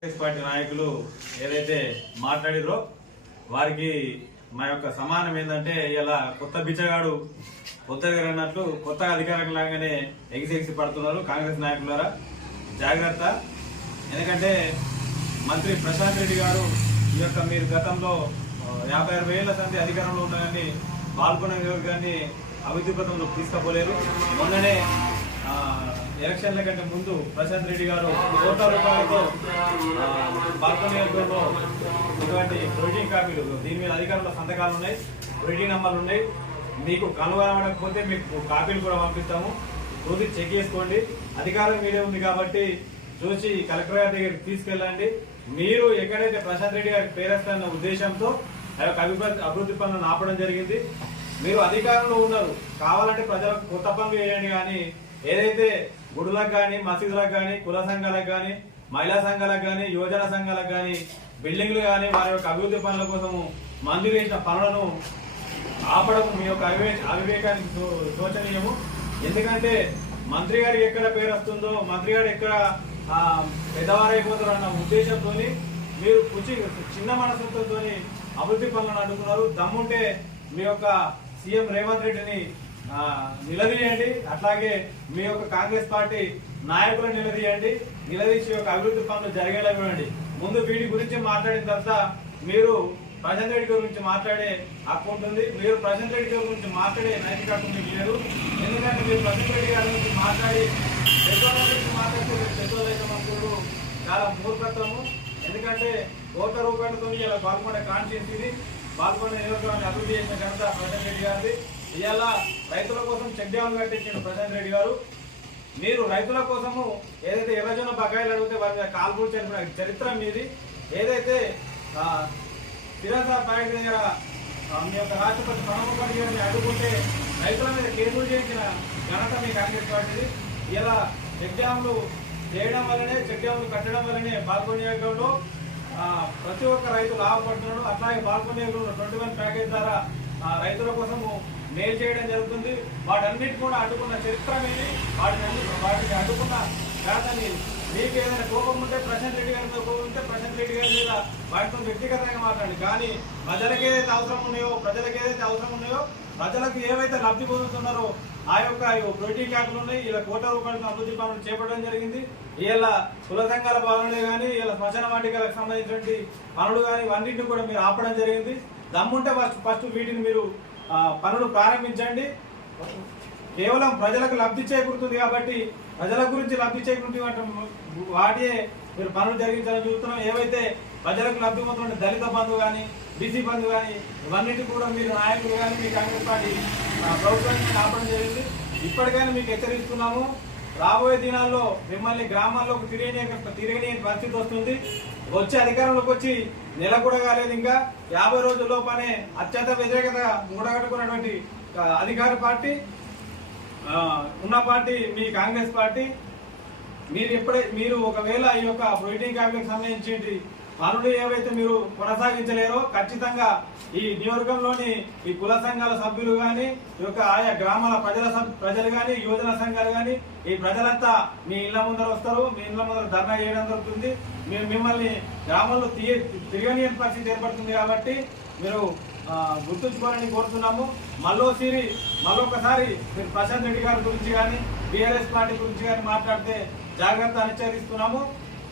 Congress party నాయకులు ఏదైతే మాట్లాడిరో వారికి మా యొక్క సమానం ఏంటంటే ఇలా కొత్త బిచ్చగాడు కొత్తగా అన్నట్లు కొత్తగా అధికారం లాగానే ఎగిసి పడుతున్నారు కాంగ్రెస్ నాయకులారా. జాగ్రత్త. ఎందుకంటే మంత్రి ప్రశాంత్ రెడ్డి గారు ఈ యొక్క మీరు గతంలో 56 ఏళ్ల సంది అధికారంలో ఉన్నారని పాల్గొనే కానీ అభివృద్ధి పథంలో తీసుకుపోలేరు. మొన్ననే ఎలక్షన్ల కంటే ముందు ప్రశాంత్ రెడ్డి గారు ₹1,00,00,000తో బాల్కనీలో ఇటువంటి ప్రోటీన్ కాపీలు దీని మీద అధికారుల సంతకాలు ఉన్నాయి, ప్రోటీన్ నంబర్లు ఉన్నాయి. మీకు కనుగొనకపోతే మీకు కాపీలు కూడా పంపిస్తాము. చూసి చెక్ చేసుకోండి. అధికారం మీదే ఉంది కాబట్టి చూసి కలెక్టర్ గారి దగ్గరికి తీసుకెళ్ళండి. మీరు ఎక్కడైతే ప్రశాంత్ రెడ్డి గారికి పేరేస్తారన్న ఉద్దేశంతో అభివృద్ధి పనులను ఆపడం జరిగింది. మీరు అధికారంలో ఉన్నారు, కావాలంటే ప్రజలకు కొత్త పనులు వేయండి. కానీ ఏదైతే గుడులకు కానీ మసీదులకు కానీ కుల సంఘాలకు కానీ మహిళా సంఘాలకు కానీ యువజన సంఘాలకు కానీ బిల్డింగ్లు కానీ వారి యొక్క అభివృద్ధి పనుల కోసము మంజూరు చేసిన పనులను ఆపడం మీ యొక్క అవివేకానికి శోచనీయము. ఎందుకంటే మంత్రి గారికి ఎక్కడ పేరు వస్తుందో, మంత్రి గారు ఎక్కడ పెద్దవారైపోతారు అన్న ఉద్దేశంతో మీరు చిన్న మనసుతో అభివృద్ధి పనులను అడ్డుకున్నారు. దమ్ముంటే మీ యొక్క సీఎం రేవంత్ రెడ్డిని నిలదీయండి. అట్లాగే మీ యొక్క కాంగ్రెస్ పార్టీ నాయకులను నిలదీసి యొక్క అభివృద్ధి పనులు జరిగేలా చూడండి. ముందు వీటి గురించి మాట్లాడిన తర్వాత మీరు ప్రశాంత్ రెడ్డి గారి గురించి మాట్లాడే హక్కు ఉంటుంది. మీరు ప్రశాంత్ రెడ్డి గారి గురించి మాట్లాడే నైతిక హక్కు మీకు లేదు. ఎందుకంటే మీరు ప్రశాంత్ రెడ్డి గారి గురించి మాట్లాడి పెద్దోళ్ళ గురించి మాట్లాడితే పెద్దోళ్ళు చాలా మూర్ఖత్వము. ఎందుకంటే ₹1,00,00,000తో ఇలా పాల్గొనే కాన్షియన్స్ ఇది పాల్గొనే నియోజకవర్గాన్ని అభివృద్ధి చేసిన ఘనత ప్రశాంత్ రెడ్డి గారిది. ఇవాళ రైతుల కోసం చెక్ డ్యామ్ కట్టించిన ప్రశాంత్ రెడ్డి గారు. మీరు రైతుల కోసము ఏదైతే ఎర్రజొన్న బకాయిలు అడిగితే వారి మీద కాల్పులు జరిపిన చరిత్ర మీది. ఏదైతే ఫిరాజా ప్యాకెట్ దగ్గర మీ యొక్క రాష్ట్రపతి ప్రణబ్ ముఖర్జీ గారిని అడ్డుకుంటే రైతుల మీద కేసులు చేయించిన ఘనత మీ కాంగ్రెస్ పార్టీది. ఇలా చెక్ డ్యామ్లు చేయడం వల్లనే, చెక్ డ్యామ్లు కట్టడం వల్లనే పాల్గొనే నియోజకవర్గంలో ప్రతి ఒక్క రైతు లాభపడుతున్నాడు. అట్లాగే పాల్గొనే 21 ప్యాకేజ్ ద్వారా రైతుల కోసము మేలు చేయడం జరుగుతుంది. వాటన్నిటి కూడా అడ్డుకున్న చరిత్ర మీది. వాటిని అడ్డుకున్న కాదని మీకు ఏదైనా కోపం ఉంటే ప్రశాంత్ రెడ్డి గారి మీద కోపం ఉంటే ప్రశాంత్ రెడ్డి గారి మీద వాటితో వ్యక్తిగతంగా మాట్లాడండి. కానీ ప్రజలకు ఏదైతే అవసరం ఉన్నాయో ప్రజలకు ఏవైతే లబ్ధి పొందుతున్నారో ఆ యొక్క ప్రోటీన్ క్యాప్లు ఉన్నాయి. ఇలా ₹1,00,00,000 అభివృద్ధి పనులు చేపట్టడం జరిగింది. ఇలా కుల సంఘాల పాలనలే కానీ ఇలా శ్మశాన వాటికలకు సంబంధించినటువంటి పనులు కానీ ఇవన్నింటినీ కూడా మీరు ఆపడం జరిగింది. దమ్ముంటే ఫస్ట్ వీటిని మీరు పనులు ప్రారంభించండి. కేవలం ప్రజలకు లబ్ధి చేకూరుతుంది కాబట్టి ప్రజల గురించి లబ్ధి చేకూరుతుంది వాటియే మీరు పనులు జరిగించాలని చూస్తున్నాం. ఏవైతే ప్రజలకు లబ్ధి పొందుతున్న దళిత బంధు కానీ బీసీ బంధు కానీ ఇవన్నిటి కూడా మీరు నాయకులు కానీ మీ కాంగ్రెస్ పార్టీ ప్రభుత్వాన్ని ఆపడం జరిగింది. ఇప్పటికైనా మీకు హెచ్చరిస్తున్నాము. రాబోయే దినాల్లో మిమ్మల్ని గ్రామాల్లోకి తిరగని పరిస్థితి వస్తుంది. వచ్చి అధికారంలోకి వచ్చి నెల కూడా కాలేదు, ఇంకా 50 రోజుల్లోపనే అత్యంత వ్యతిరేకత మూడగట్టుకున్నటువంటి అధికార పార్టీ ఉన్న పార్టీ మీ కాంగ్రెస్ పార్టీ. మీరు ఒకవేళ ఈ యొక్క ప్రోటీన్ క్యాప్లకు సంబంధించి పనులు ఏవైతే మీరు కొనసాగించలేరో ఖచ్చితంగా ఈ నియోజకంలోని ఈ కుల సంఘాల సభ్యులు కానీ ఈ యొక్క ఆయా గ్రామాల ప్రజలు కానీ యువజన సంఘాలు కానీ ఈ ప్రజలంతా మీ ఇళ్ల ముందర వస్తారు. మీ ఇళ్ల ముందర ధర్నా చేయడం జరుగుతుంది. మిమ్మల్ని గ్రామంలో తిరగని పరిస్థితి ఏర్పడుతుంది. కాబట్టి మీరు గుర్తుంచుకోవాలని కోరుతున్నాము. మళ్ళొకసారి మీరు ప్రశాంత్ రెడ్డి గారి గురించి కానీ బీఆర్ఎస్ పార్టీ గురించి కానీ మాట్లాడితే జాగ్రత్త హెచ్చరిస్తున్నాము.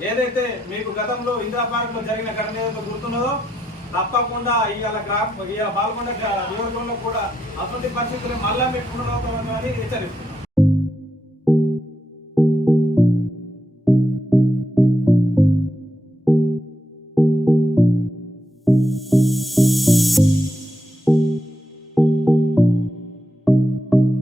ఏదైతే మీకు గతంలో ఇందిరా పార్క్ లో జరిగిన ఘటన ఏదైతే గుర్తున్నదో తప్పకుండా ఇవాళ పాల్గొండ నియోజకవర్గంలో కూడా అటువంటి పరిస్థితులు మళ్ళా మీకు పునరావృతమని హెచ్చరిస్తున్నాం.